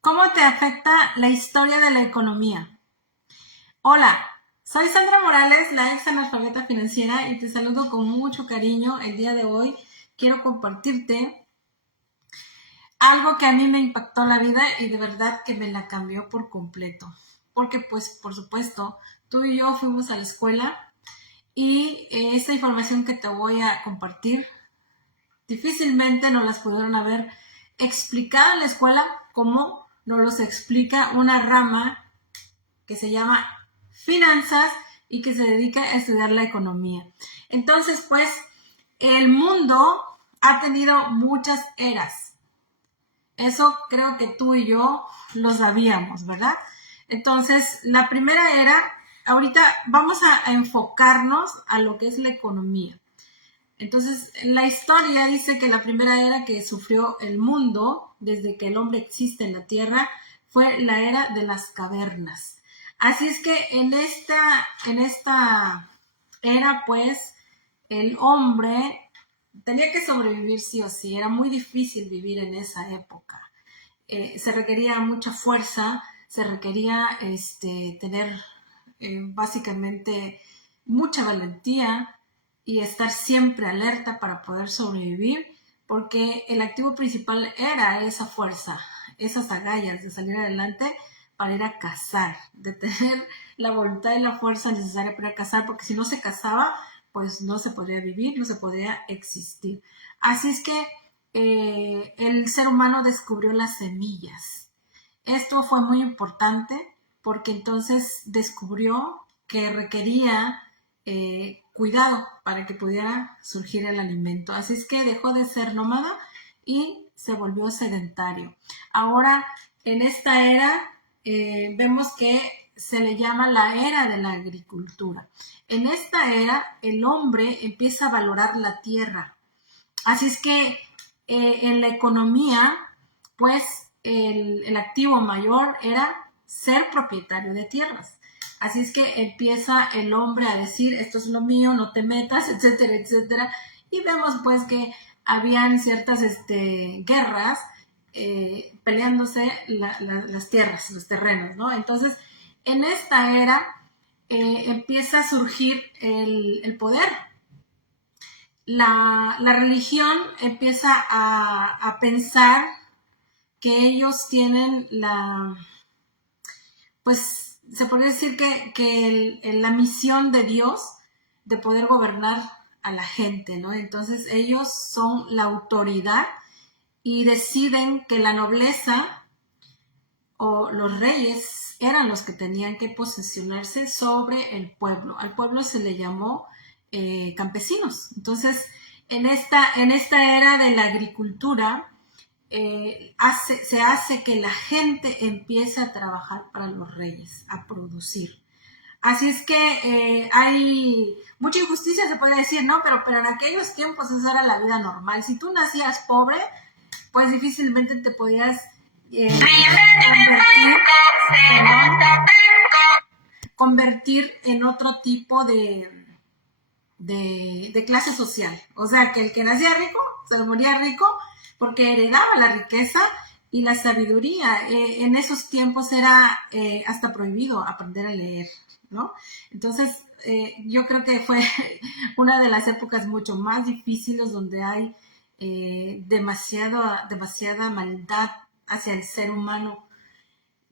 ¿Cómo te afecta la historia de la economía? Hola, soy Sandra Morales, la ex analfabeta financiera, y te saludo con mucho cariño. El día de hoy quiero compartirte algo que a mí me impactó la vida y de verdad que me la cambió por completo. Porque pues, por supuesto, tú y yo fuimos a la escuela y esta información que te voy a compartir difícilmente nos las pudieron haber explicado en la escuela como nos los explica una rama que se llama finanzas y que se dedica a estudiar la economía. Entonces, pues, el mundo ha tenido muchas eras. Eso creo que tú y yo lo sabíamos, ¿verdad? Entonces, la primera era, ahorita vamos a enfocarnos a lo que es la economía. Entonces, la historia dice que la primera era que sufrió el mundo desde que el hombre existe en la Tierra fue la era de las cavernas. Así es que en esta era, pues, el hombre tenía que sobrevivir sí o sí. Era muy difícil vivir en esa época. Se requería mucha fuerza, se requería tener básicamente mucha valentía y estar siempre alerta para poder sobrevivir, porque el activo principal era esa fuerza, esas agallas de salir adelante para ir a cazar, de tener la voluntad y la fuerza necesaria para ir a cazar, porque si no se cazaba, pues no se podría vivir, no se podría existir. Así es que el ser humano descubrió las semillas. Esto fue muy importante porque entonces descubrió que requería cuidado para que pudiera surgir el alimento. Así es que dejó de ser nómada y se volvió sedentario. Ahora, en esta era, vemos que se le llama la era de la agricultura. En esta era, el hombre empieza a valorar la tierra. Así es que en la economía, pues el activo mayor era ser propietario de tierras. Así es que empieza el hombre a decir, esto es lo mío, no te metas, etcétera, etcétera. Y vemos pues que habían ciertas guerras peleándose las tierras, los terrenos, ¿no? Entonces, en esta era empieza a surgir el poder. La religión empieza a pensar que ellos tienen pues se podría decir que la misión de Dios de poder gobernar a la gente, ¿no? Entonces ellos son la autoridad y deciden que la nobleza o los reyes eran los que tenían que posesionarse sobre el pueblo. Al pueblo se le llamó campesinos. Entonces, en esta era de la agricultura, se hace que la gente empiece a trabajar para los reyes, a producir. Así es que hay mucha injusticia, se puede decir, ¿no? Pero en aquellos tiempos esa era la vida normal. Si tú nacías pobre, pues difícilmente te podías convertir en otro tipo de clase social. O sea, que el que nacía rico se moría rico porque heredaba la riqueza y la sabiduría. En esos tiempos era hasta prohibido aprender a leer, ¿no? Entonces, yo creo que fue una de las épocas mucho más difíciles donde hay demasiada maldad hacia el ser humano.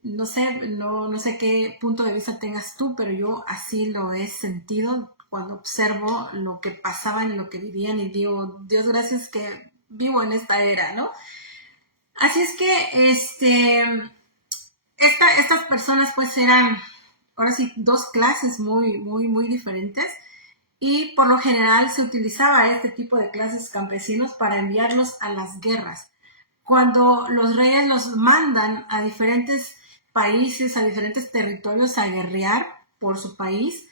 No sé qué punto de vista tengas tú, pero yo así lo he sentido cuando observo lo que pasaban y lo que vivían y digo, Dios gracias que vivo en esta era, ¿no? Así es que estas personas pues eran, ahora sí, dos clases muy diferentes y por lo general se utilizaba este tipo de clases campesinos para enviarlos a las guerras. Cuando los reyes los mandan a diferentes países, a diferentes territorios a guerrear por su país,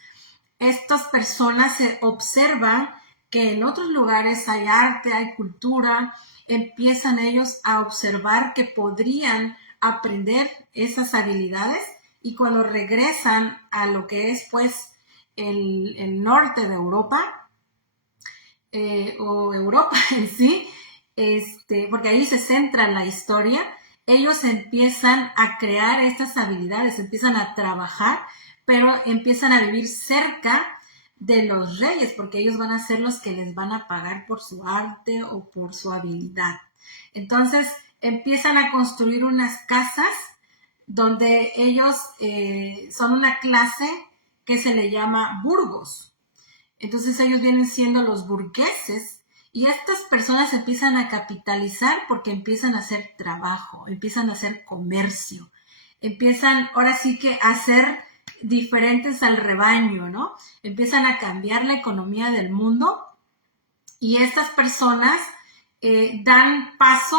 estas personas se observan que en otros lugares hay arte, hay cultura, empiezan ellos a observar que podrían aprender esas habilidades y cuando regresan a lo que es pues el norte de Europa o Europa en sí, porque ahí se centra la historia, ellos empiezan a crear estas habilidades, empiezan a trabajar, pero empiezan a vivir cerca de los reyes, porque ellos van a ser los que les van a pagar por su arte o por su habilidad. Entonces empiezan a construir unas casas donde ellos son una clase que se le llama burgos. Entonces ellos vienen siendo los burgueses y estas personas empiezan a capitalizar porque empiezan a hacer trabajo, empiezan a hacer comercio, empiezan ahora sí que a ser diferentes al rebaño, ¿no? Empiezan a cambiar la economía del mundo y estas personas dan paso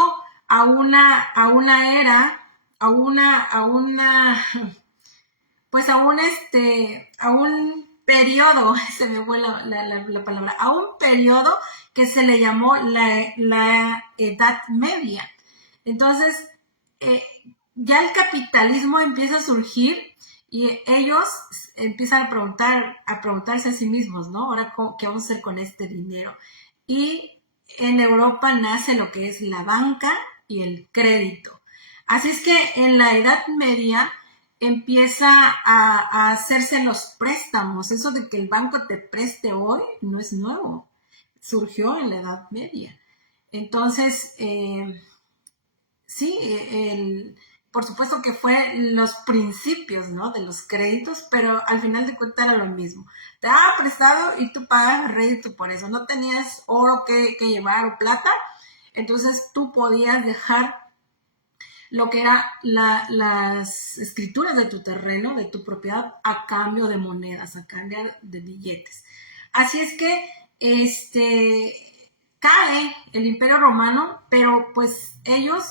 a una era, pues a un periodo, se me fue la palabra, a un periodo que se le llamó la Edad Media. Entonces, ya el capitalismo empieza a surgir y ellos empiezan a preguntarse a sí mismos, ¿no? Ahora, ¿qué vamos a hacer con este dinero? Y en Europa nace lo que es la banca y el crédito. Así es que en la Edad Media empieza a hacerse los préstamos. Eso de que el banco te preste hoy no es nuevo. Surgió en la Edad Media. Entonces, sí, por supuesto que fue los principios, ¿no? De los créditos, pero al final de cuentas era lo mismo. Te daba prestado y tú pagabas rédito por eso. No tenías oro que llevar o plata, entonces tú podías dejar lo que eran las escrituras de tu terreno, de tu propiedad, a cambio de monedas, a cambio de billetes. Así es que cae el Imperio Romano, pero pues ellos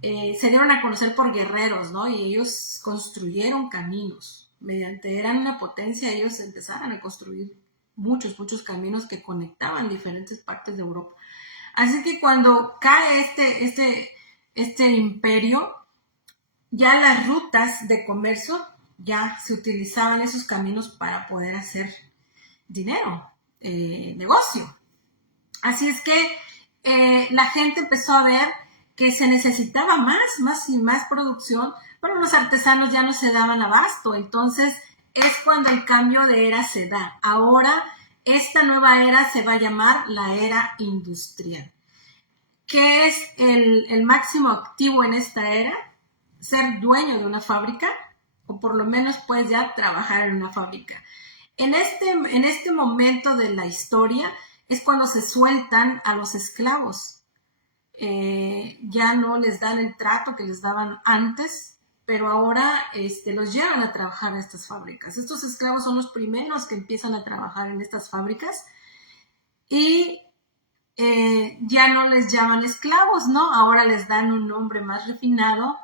se dieron a conocer por guerreros, ¿no? Y ellos construyeron caminos. Eran una potencia, ellos empezaron a construir muchos caminos que conectaban diferentes partes de Europa. Así que cuando cae este imperio, ya las rutas de comercio ya se utilizaban esos caminos para poder hacer dinero, negocio. Así es que la gente empezó a ver que se necesitaba más producción, pero los artesanos ya no se daban abasto. Entonces es cuando el cambio de era se da. Ahora esta nueva era se va a llamar la era industrial. ¿Qué es el máximo activo en esta era? Ser dueño de una fábrica, o por lo menos pues ya trabajar en una fábrica. En este momento de la historia es cuando se sueltan a los esclavos. Ya no les dan el trato que les daban antes, pero ahora los llevan a trabajar en estas fábricas. Estos esclavos son los primeros que empiezan a trabajar en estas fábricas y ya no les llaman esclavos, ¿no? Ahora les dan un nombre más refinado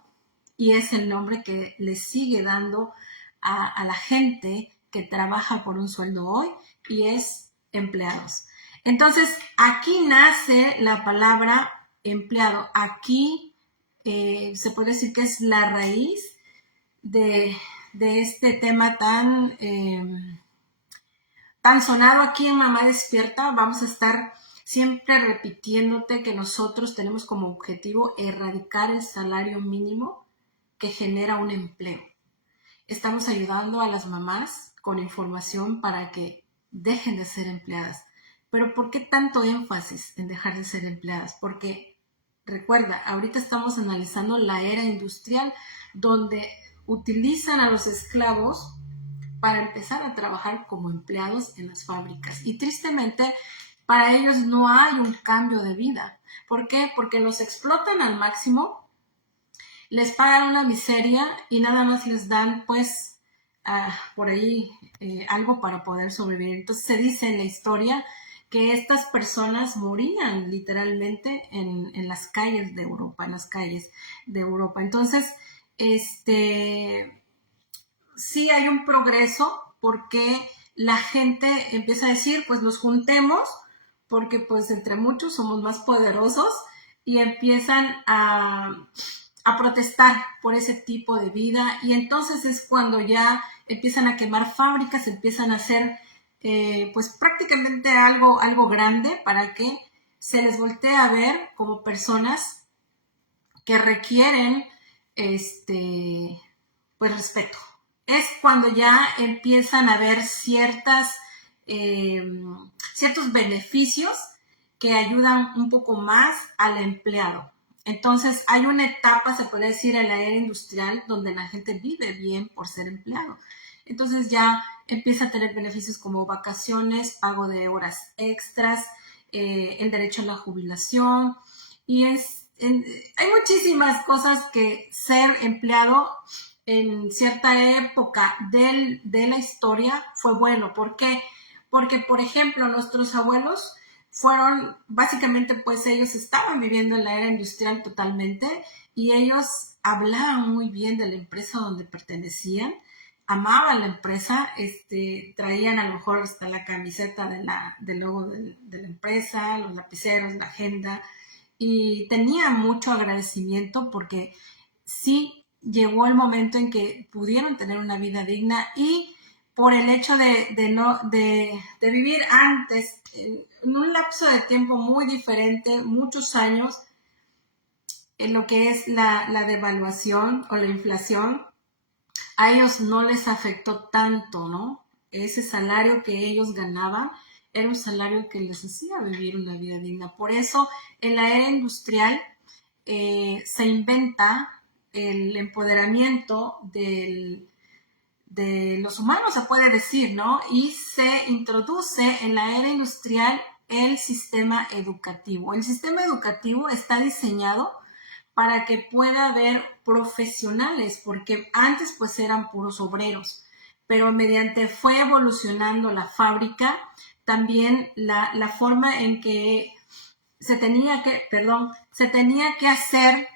y es el nombre que les sigue dando a la gente que trabaja por un sueldo hoy y es empleados. Entonces, aquí nace la palabra empleado. Aquí se puede decir que es la raíz de este tema tan sonado aquí en Mamá Despierta. Vamos a estar siempre repitiéndote que nosotros tenemos como objetivo erradicar el salario mínimo que genera un empleo. Estamos ayudando a las mamás con información para que dejen de ser empleadas. Pero ¿por qué tanto énfasis en dejar de ser empleadas? Porque recuerda, ahorita estamos analizando la era industrial donde utilizan a los esclavos para empezar a trabajar como empleados en las fábricas. Y tristemente, para ellos no hay un cambio de vida. ¿Por qué? Porque los explotan al máximo, les pagan una miseria y nada más les dan, pues, por ahí algo para poder sobrevivir. Entonces se dice en la historia que estas personas morían literalmente en las calles de Europa, Entonces, sí hay un progreso porque la gente empieza a decir, pues los juntemos, porque pues entre muchos somos más poderosos y empiezan a protestar por ese tipo de vida y entonces es cuando ya empiezan a quemar fábricas, empiezan a hacer pues prácticamente algo grande para que se les voltee a ver como personas que requieren pues respeto. Es cuando ya empiezan a haber ciertos beneficios que ayudan un poco más al empleado. Entonces hay una etapa, se puede decir, en la era industrial donde la gente vive bien por ser empleado. Entonces ya empieza a tener beneficios como vacaciones, pago de horas extras, el derecho a la jubilación y hay muchísimas cosas que ser empleado en cierta época de la historia fue bueno. ¿Por qué? Porque, por ejemplo, nuestros abuelos fueron, básicamente, pues ellos estaban viviendo en la era industrial totalmente y ellos hablaban muy bien de la empresa donde pertenecían, amaban la empresa, traían a lo mejor hasta la camiseta del logo de la empresa, los lapiceros, la agenda, y tenían mucho agradecimiento porque sí llegó el momento en que pudieron tener una vida digna y por el hecho de vivir antes, en un lapso de tiempo muy diferente, muchos años, en lo que es la devaluación o la inflación, a ellos no les afectó tanto, ¿no? Ese salario que ellos ganaban era un salario que les hacía vivir una vida digna. Por eso, en la era industrial se inventa el empoderamiento de los humanos, se puede decir, ¿no? Y se introduce en la era industrial el sistema educativo. El sistema educativo está diseñado para que pueda haber profesionales, porque antes pues eran puros obreros, pero mediante fue evolucionando la fábrica, también la forma en que se tenía que hacer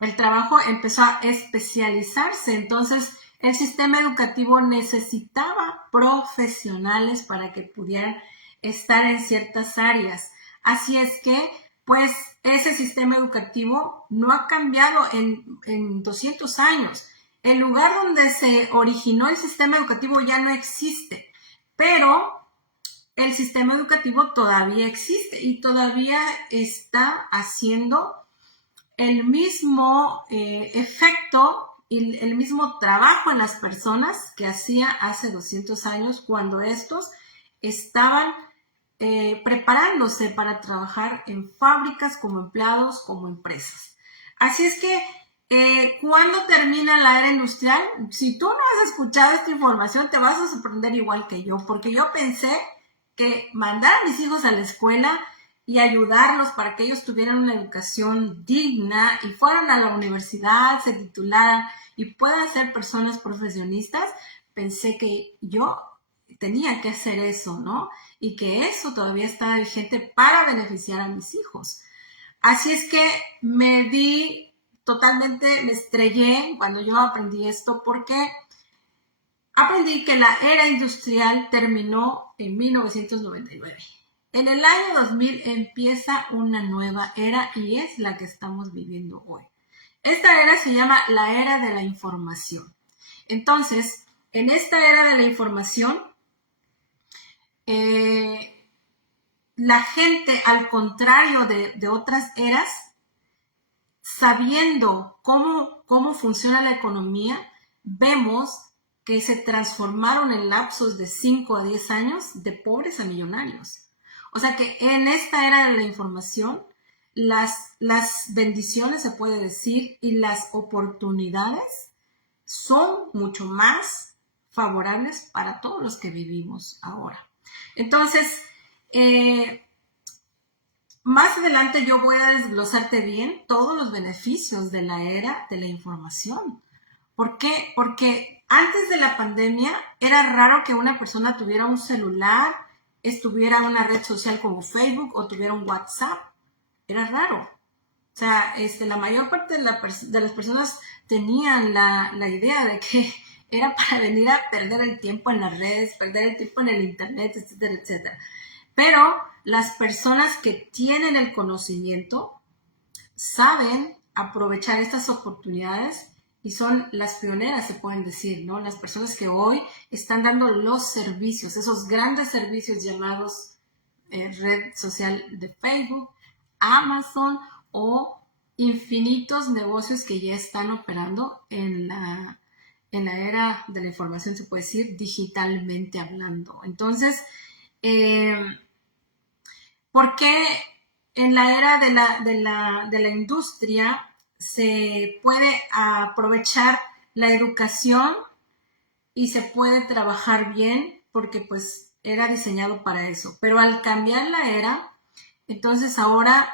el trabajo empezó a especializarse. Entonces el sistema educativo necesitaba profesionales para que pudieran estar en ciertas áreas. Así es que, pues, ese sistema educativo no ha cambiado en 200 años. El lugar donde se originó el sistema educativo ya no existe, pero el sistema educativo todavía existe y todavía está haciendo el mismo efecto y el mismo trabajo en las personas que hacía hace 200 años cuando estos estaban preparándose para trabajar en fábricas como empleados, como empresas. Así es que ¿cuándo termina la era industrial? Si tú no has escuchado esta información, te vas a sorprender igual que yo, porque yo pensé que mandar a mis hijos a la escuela y ayudarlos para que ellos tuvieran una educación digna y fueran a la universidad, se titularan y puedan ser personas profesionistas, pensé que yo tenía que hacer eso, ¿no? Y que eso todavía estaba vigente para beneficiar a mis hijos. Así es que me estrellé cuando yo aprendí esto, porque aprendí que la era industrial terminó en 1999. En el año 2000 empieza una nueva era y es la que estamos viviendo hoy. Esta era se llama la era de la información. Entonces, en esta era de la información, la gente, al contrario de otras eras, sabiendo cómo funciona la economía, vemos que se transformaron en lapsos de 5 a 10 años de pobres a millonarios. O sea que en esta era de la información, las bendiciones, se puede decir, y las oportunidades son mucho más favorables para todos los que vivimos ahora. Entonces, más adelante yo voy a desglosarte bien todos los beneficios de la era de la información. ¿Por qué? Porque antes de la pandemia era raro que una persona tuviera un celular, estuviera en una red social como Facebook o tuviera un WhatsApp. Era raro. O sea, la mayor parte de las personas tenían la idea de que era para venir a perder el tiempo en las redes, perder el tiempo en el internet, etcétera, etcétera. Pero las personas que tienen el conocimiento saben aprovechar estas oportunidades y son las pioneras, se pueden decir, ¿no? Las personas que hoy están dando los servicios, esos grandes servicios llamados red social de Facebook, Amazon o infinitos negocios que ya están operando en la era de la información, se puede decir, digitalmente hablando. Entonces, eh, ¿por qué en la era de la industria se puede aprovechar la educación y se puede trabajar bien? Porque pues era diseñado para eso. Pero al cambiar la era, entonces ahora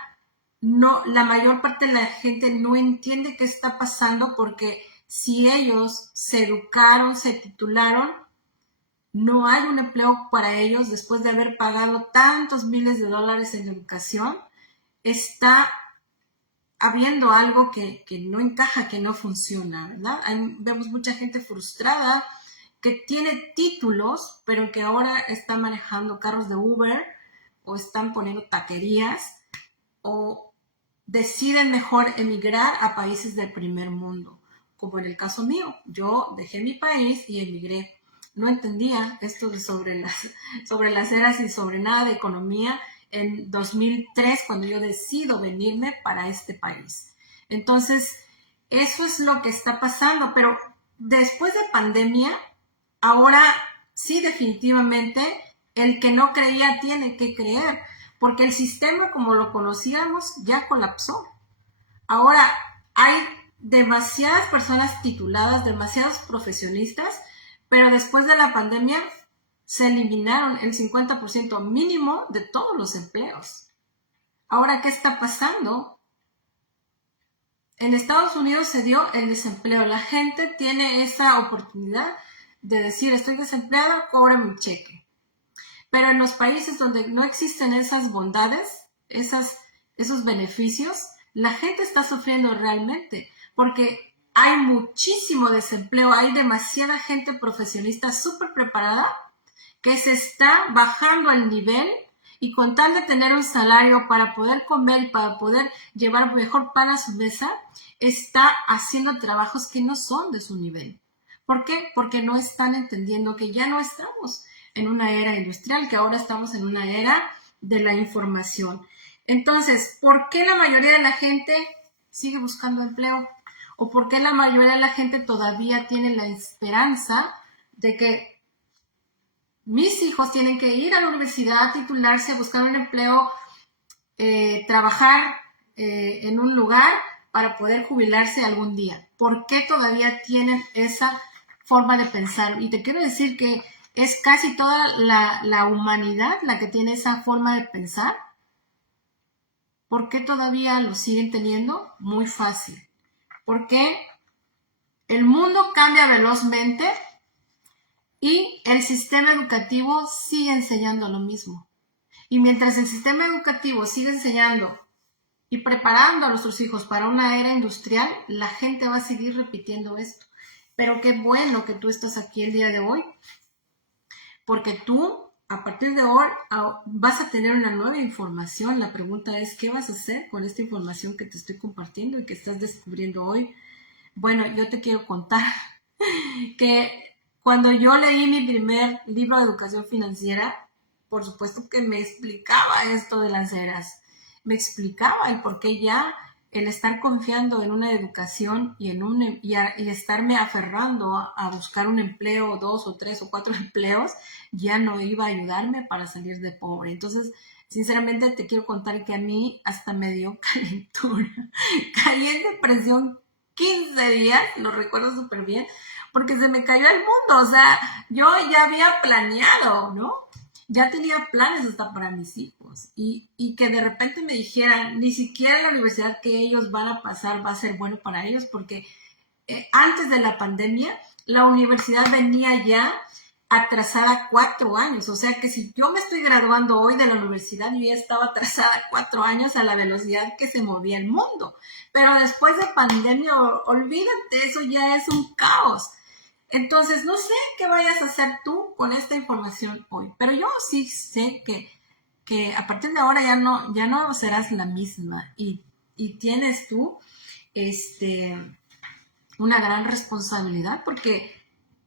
no, la mayor parte de la gente no entiende qué está pasando, porque si ellos se educaron, se titularon, no hay un empleo para ellos después de haber pagado tantos miles de dólares en educación. Está habiendo algo que no encaja, que no funciona, ¿verdad? Vemos mucha gente frustrada que tiene títulos, pero que ahora está manejando carros de Uber o están poniendo taquerías o deciden mejor emigrar a países del primer mundo, como en el caso mío. Yo dejé mi país y emigré. No entendía esto sobre las eras y sobre nada de economía en 2003, cuando yo decido venirme para este país. Entonces, eso es lo que está pasando, pero después de pandemia, ahora sí, definitivamente, el que no creía tiene que creer, porque el sistema como lo conocíamos ya colapsó. Ahora hay demasiadas personas tituladas, demasiados profesionistas, pero después de la pandemia se eliminaron el 50% mínimo de todos los empleos. Ahora, ¿qué está pasando? En Estados Unidos se dio el desempleo. La gente tiene esa oportunidad de decir, estoy desempleado, cobre mi cheque. Pero en los países donde no existen esas bondades, esos beneficios, la gente está sufriendo realmente, porque hay muchísimo desempleo, hay demasiada gente profesionista súper preparada que se está bajando al nivel, y con tal de tener un salario para poder comer y para poder llevar mejor pan a su mesa, está haciendo trabajos que no son de su nivel. ¿Por qué? Porque no están entendiendo que ya no estamos en una era industrial, que ahora estamos en una era de la información. Entonces, ¿por qué la mayoría de la gente sigue buscando empleo? ¿O por qué la mayoría de la gente todavía tiene la esperanza de que mis hijos tienen que ir a la universidad, titularse, buscar un empleo, trabajar en un lugar para poder jubilarse algún día? ¿Por qué todavía tienen esa forma de pensar? Y te quiero decir que es casi toda la humanidad la que tiene esa forma de pensar. ¿Por qué todavía lo siguen teniendo? Muy fácil. Porque el mundo cambia velozmente y el sistema educativo sigue enseñando lo mismo. Y mientras el sistema educativo sigue enseñando y preparando a nuestros hijos para una era industrial, la gente va a seguir repitiendo esto. Pero qué bueno que tú estás aquí el día de hoy, porque tú, a partir de hoy, vas a tener una nueva información. La pregunta es, ¿qué vas a hacer con esta información que te estoy compartiendo y que estás descubriendo hoy? Bueno, yo te quiero contar que cuando yo leí mi primer libro de educación financiera, por supuesto que me explicaba esto de las eras, me explicaba el por qué ya el estar confiando en una educación y estarme aferrando a buscar un empleo, 2 o 3 o 4 empleos, ya no iba a ayudarme para salir de pobre. Entonces, sinceramente te quiero contar que a mí hasta me dio calentura, caí en depresión 15 días, lo recuerdo súper bien, porque se me cayó el mundo. O sea, yo ya había planeado, ¿no? Ya tenía planes hasta para mis hijos, y que de repente me dijeran, ni siquiera la universidad que ellos van a pasar va a ser bueno para ellos, porque antes de la pandemia la universidad venía ya atrasada 4 años. O sea que si yo me estoy graduando hoy de la universidad, yo ya estaba atrasada 4 años a la velocidad que se movía el mundo. Pero después de pandemia, olvídate, eso ya es un caos. Entonces, no sé qué vayas a hacer tú con esta información hoy, pero yo sí sé que a partir de ahora ya no serás la misma, y tienes tú una gran responsabilidad, porque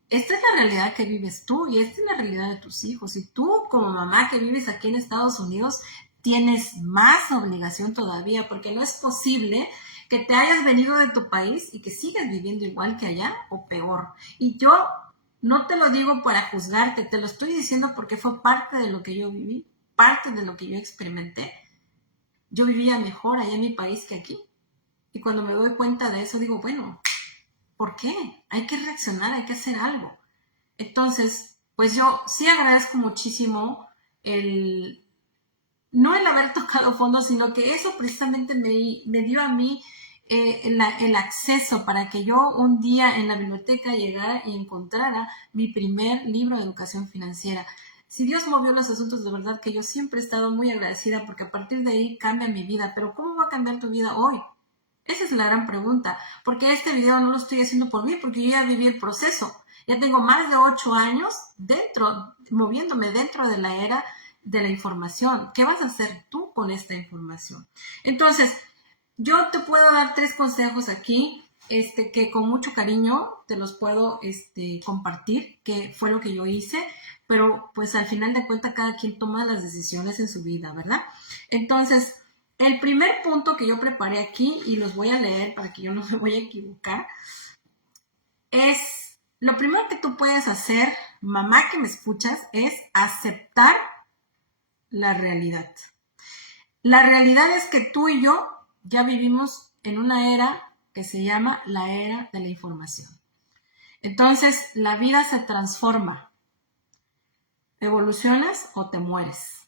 esta es la realidad que vives tú y esta es la realidad de tus hijos. Y tú, como mamá que vives aquí en Estados Unidos, tienes más obligación todavía, porque no es posible que te hayas venido de tu país y que sigas viviendo igual que allá o peor. Y yo no te lo digo para juzgarte, te lo estoy diciendo porque fue parte de lo que yo viví, parte de lo que yo experimenté. Yo vivía mejor allá en mi país que aquí. Y cuando me doy cuenta de eso, digo, bueno, ¿por qué? Hay que reaccionar, hay que hacer algo. Entonces, pues yo sí agradezco muchísimo no el haber tocado fondo, sino que eso precisamente me dio a mí el acceso para que yo un día en la biblioteca llegara y encontrara mi primer libro de educación financiera. Si Dios movió los asuntos, de verdad que yo siempre he estado muy agradecida porque a partir de ahí cambia mi vida. Pero ¿cómo va a cambiar tu vida hoy? Esa es la gran pregunta, porque este video no lo estoy haciendo por mí, porque yo ya viví el proceso. Ya tengo más de 8 años moviéndome dentro de la era de la información. ¿Qué vas a hacer tú con esta información? Entonces, yo te puedo dar 3 consejos aquí, que con mucho cariño te los puedo compartir, que fue lo que yo hice, pero pues al final de cuentas cada quien toma las decisiones en su vida, ¿verdad? Entonces, el primer punto que yo preparé aquí, y los voy a leer para que yo no me voy a equivocar, es lo primero que tú puedes hacer, mamá que me escuchas, es aceptar la realidad. La realidad es que tú y yo ya vivimos en una era que se llama la era de la información. Entonces, la vida se transforma. ¿Evolucionas o te mueres?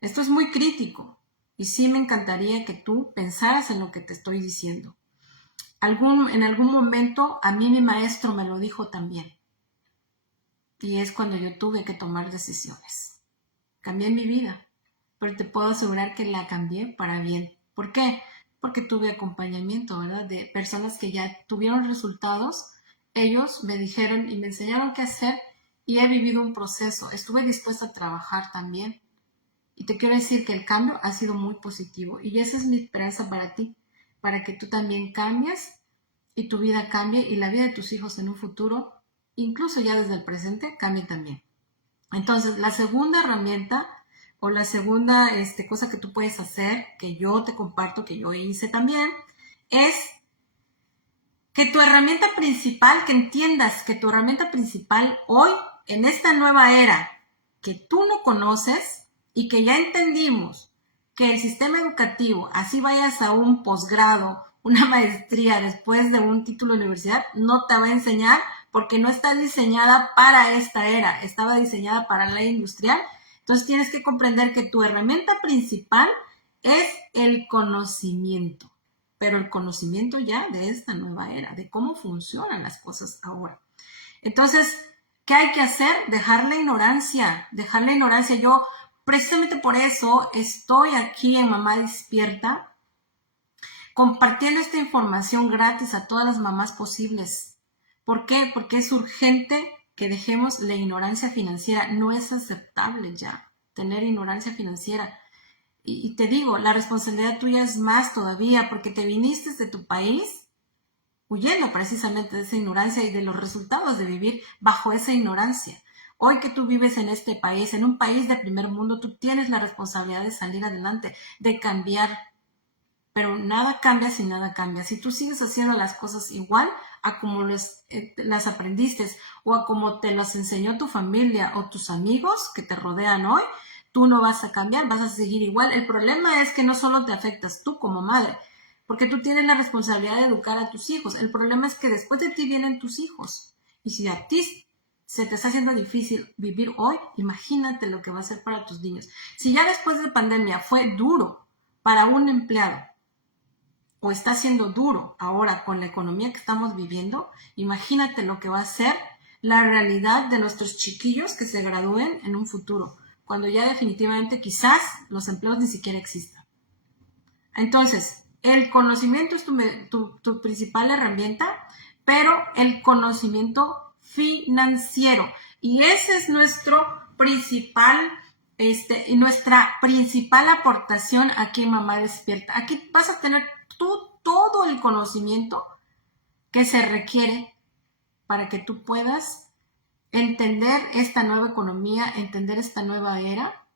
Esto es muy crítico y sí me encantaría que tú pensaras en lo que te estoy diciendo. En algún momento a mí mi maestro me lo dijo también. Y es cuando yo tuve que tomar decisiones. Cambié mi vida, pero te puedo asegurar que la cambié para bien. ¿Por qué? Porque tuve acompañamiento, ¿verdad? De personas que ya tuvieron resultados. Ellos me dijeron y me enseñaron qué hacer y he vivido un proceso. Estuve dispuesta a trabajar también. Y te quiero decir que el cambio ha sido muy positivo. Y esa es mi esperanza para ti, para que tú también cambies y tu vida cambie y la vida de tus hijos en un futuro, incluso ya desde el presente, cambie también. Entonces, la segunda herramienta o la segunda cosa que tú puedes hacer, que yo te comparto, que yo hice también, es que tu herramienta principal, que entiendas que tu herramienta principal hoy, en esta nueva era que tú no conoces y que ya entendimos que el sistema educativo, así vayas a un posgrado, una maestría después de un título de universidad, no te va a enseñar porque no está diseñada para esta era, estaba diseñada para la industrial. Entonces tienes que comprender que tu herramienta principal es el conocimiento, pero el conocimiento ya de esta nueva era, de cómo funcionan las cosas ahora. Entonces, ¿qué hay que hacer? Dejar la ignorancia. Yo, precisamente por eso, estoy aquí en Mamá Despierta, compartiendo esta información gratis a todas las mamás posibles. ¿Por qué? Porque es urgente que dejemos la ignorancia financiera. No es aceptable ya tener ignorancia financiera. Y te digo, la responsabilidad tuya es más todavía porque te viniste de tu país huyendo precisamente de esa ignorancia y de los resultados de vivir bajo esa ignorancia. Hoy que tú vives en este país, en un país de primer mundo, tú tienes la responsabilidad de salir adelante, de cambiar. Pero nada cambia si nada cambia. Si tú sigues haciendo las cosas igual a como las aprendiste o a como te las enseñó tu familia o tus amigos que te rodean hoy, tú no vas a cambiar, vas a seguir igual. El problema es que no solo te afectas tú como madre, porque tú tienes la responsabilidad de educar a tus hijos. El problema es que después de ti vienen tus hijos. Y si a ti se te está haciendo difícil vivir hoy, imagínate lo que va a ser para tus niños. Si ya después de pandemia fue duro para un empleado, o está siendo duro ahora con la economía que estamos viviendo, imagínate lo que va a ser la realidad de nuestros chiquillos que se gradúen en un futuro, cuando ya definitivamente quizás los empleos ni siquiera existan. Entonces, el conocimiento es tu principal herramienta, pero el conocimiento financiero. Y ese es nuestra principal aportación aquí en Mamá Despierta. Aquí vas a tener todo el conocimiento que se requiere para que tú puedas entender esta nueva economía, entender esta nueva era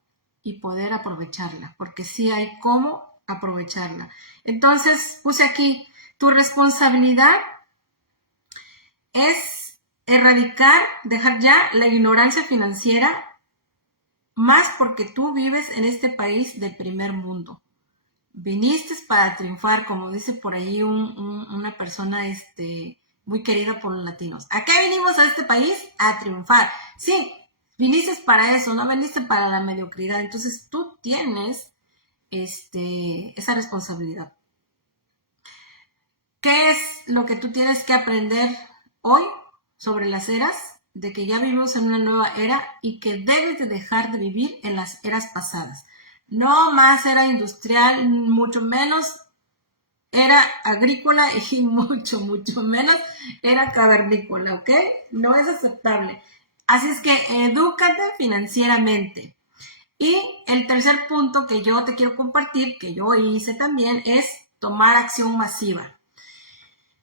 y poder aprovecharla, porque sí hay cómo aprovecharla. Entonces puse aquí, tu responsabilidad es erradicar, dejar ya la ignorancia financiera, más porque tú vives en este país de primer mundo. Viniste para triunfar, como dice por ahí una persona muy querida por los latinos. ¿A qué vinimos a este país? A triunfar. Sí, viniste para eso, no viniste para la mediocridad. Entonces tú tienes esa responsabilidad. ¿Qué es lo que tú tienes que aprender hoy sobre las eras? De que ya vivimos en una nueva era y que debes de dejar de vivir en las eras pasadas. No más era industrial, mucho menos era agrícola y mucho menos era cavernícola, ¿ok? No es aceptable. Así es que edúcate financieramente. Y el tercer punto que yo te quiero compartir, que yo hice también, es tomar acción masiva.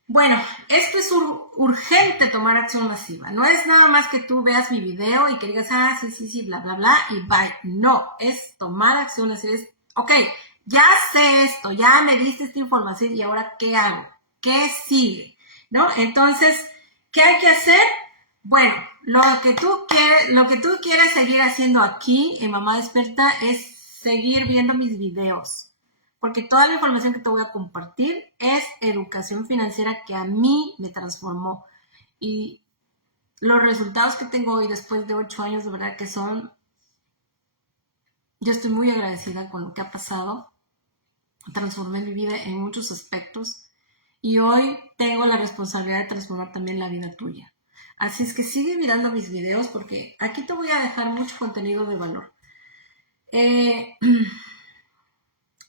Bueno, esto es urgente tomar acción masiva. No es nada más que tú veas mi video y que digas, sí, bla, bla, bla, y bye. No, es tomar acción masiva. Es, ok, ya sé esto, ya me diste esta información y ahora, ¿qué hago? ¿Qué sigue? ¿No? Entonces, ¿qué hay que hacer? Bueno, lo que tú quieres seguir haciendo aquí en Mamá Despierta es seguir viendo mis videos. Porque toda la información que te voy a compartir es educación financiera que a mí me transformó. Y los resultados que tengo hoy después de 8 años, de verdad que son... Yo estoy muy agradecida con lo que ha pasado. Transformé mi vida en muchos aspectos. Y hoy tengo la responsabilidad de transformar también la vida tuya. Así es que sigue mirando mis videos porque aquí te voy a dejar mucho contenido de valor.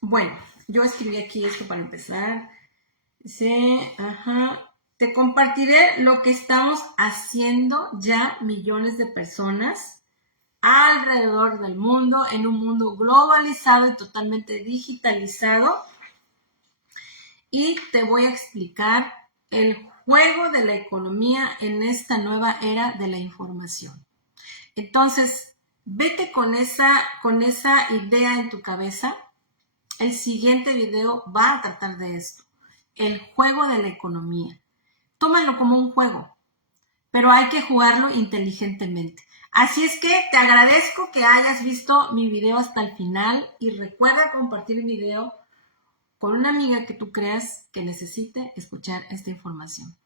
Bueno, yo escribí aquí esto para empezar. Sí, te compartiré lo que estamos haciendo ya millones de personas alrededor del mundo, en un mundo globalizado y totalmente digitalizado. Y te voy a explicar el juego de la economía en esta nueva era de la información. Entonces, vete con esa idea en tu cabeza. El siguiente video va a tratar de esto. El juego de la economía. Tómalo como un juego, pero hay que jugarlo inteligentemente. Así es que te agradezco que hayas visto mi video hasta el final y recuerda compartir el video con una amiga que tú creas que necesite escuchar esta información.